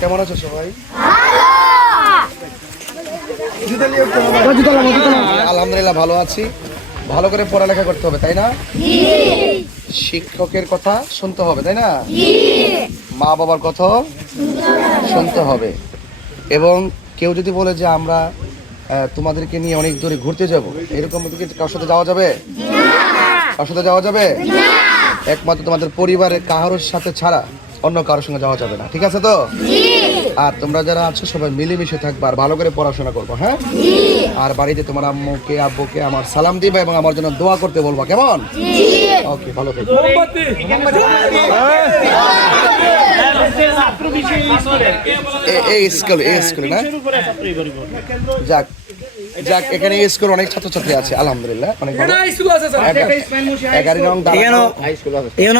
কেমন আছো সবাই? আলহামদুলিল্লাহ ভালো আছি। ভালো করে পড়ালেখা করতে হবে, তাই না? শিক্ষকের কথা শুনতে হবে, তাই না? মা বাবার কথা শুনতে হবে। এবং কেউ যদি বলে যে আমরা তোমাদেরকে নিয়ে অনেক দূরে ঘুরতে যাব, এরকম কি কারোর সাথে যাওয়া যাবে? কারোর সাথে যাওয়া যাবে? একমাত্র তোমাদের পরিবারের কারোর সাথে ছাড়া অন্য কারোর সঙ্গে যাওয়া যাবে না, ঠিক আছে তো? আর তোমরা যারা আছো সবাই মিলেমিশে থাকবে আর ভালো করে পড়াশোনা করবো, হ্যাঁ? আর বাড়িতে তোমার আম্মুকে আব্বুকে আমার সালাম দিবা এবং আমার জন্য দোয়া করতে বলবা, কেমন? ওকে, ভালো থেকো। এই স্কুলে না? যাক যাক, এখানে স্কুল অনেক ছাত্রছাত্রী আছে, আলহামদুলিল্লাহ অনেক ভালো।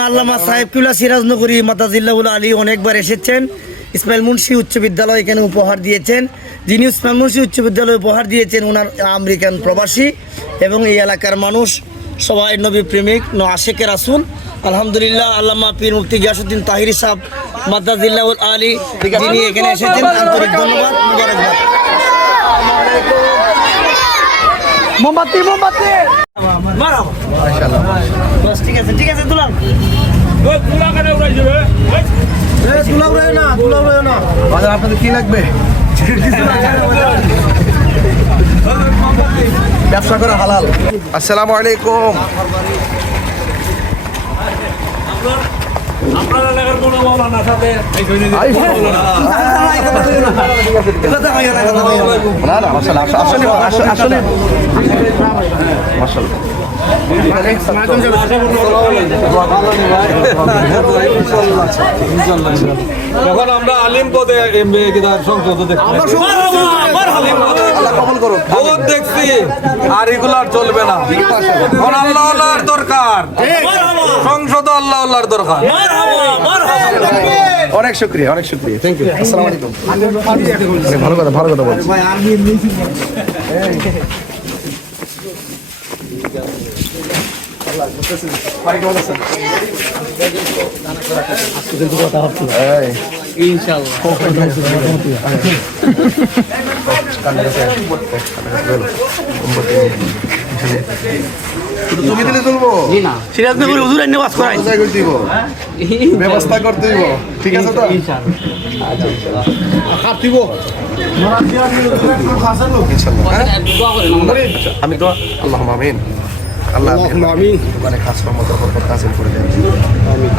আল্লামা সাহেবুল্লাহ সিরাজনগরী মাতাজিল্লাহুল আলী অনেকবার এসেছেন। ইসমাইল মুন্সি উচ্চ বিদ্যালয় এখানে উপহার দিয়েছেন। যিনি ইসমাইল মুন্সি উচ্চ বিদ্যালয় উপহার দিয়েছেন ওনার আমেরিকান প্রবাসী এবং এই এলাকার মানুষ সবাই নবী প্রেমিক আশেকে রাসূল। আলহামদুলিল্লাহ আল্লামা পীর মুফতি গিয়াসউদ্দিন তাহিরি সাহেব মাতাজিল্লাহুল আলী যিনি এখানে এসেছেন, আন্তরিক ধন্যবাদ, মুবারকবাদ। মোমবাতি মারাও, মাশাআল্লাহ। বাস ঠিক আছে দুলাল। দুলা কেন উড়াইছে রে? দুলা উড়ায় না। বাজার আপনাদের কি লাগবে? ব্যবসা করা হালাল। আসসালামু আলাইকুম। আপনারা লাগার কোনো মাওলানা সাথে না আসলে যখন আমরা আলিম পদে সংসদ দেখছি আর এগুলার চলবে না। আল্লাহর দরকার, সংসদ আল্লাহর দরকার। অনেক শুক্রিয়া, থ্যাংক ইউ। আসসালামু আলাইকুম। ভালো কথা বলছি। তুমি দিলে চলবো? সিরাজনগরী হুজুর আইনে ওয়াজ করাই দিব, ব্যবস্থা করতে দিব, ঠিক আছে তো? আমি তো আল্লাহুম্মা আমিন। আল্লাহ দোকানে খাস রহমত বরকত নাযিল করে দেন।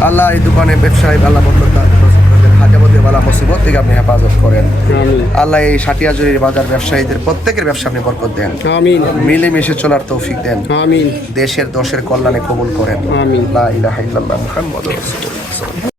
আল্লাহ এই দোকানে ব্যবসায়ী আল্লাহ বরকত হাজাবতে বালা মুসিবত থেকে আপনি হেফাজত করেন। আল্লাহ এই সাটিয়াজুরির বাজার ব্যবসায়ীদের প্রত্যেকের ব্যবসা আপনি বরকত দেন। আমিন। মিলেমিশে চলার তৌফিক দেন। আমিন। দেশের দশের কল্যাণে কবুল করেন। আমিন। লা ইলাহা ইল্লাল্লাহ মুহাম্মাদুর রাসূলুল্লাহ।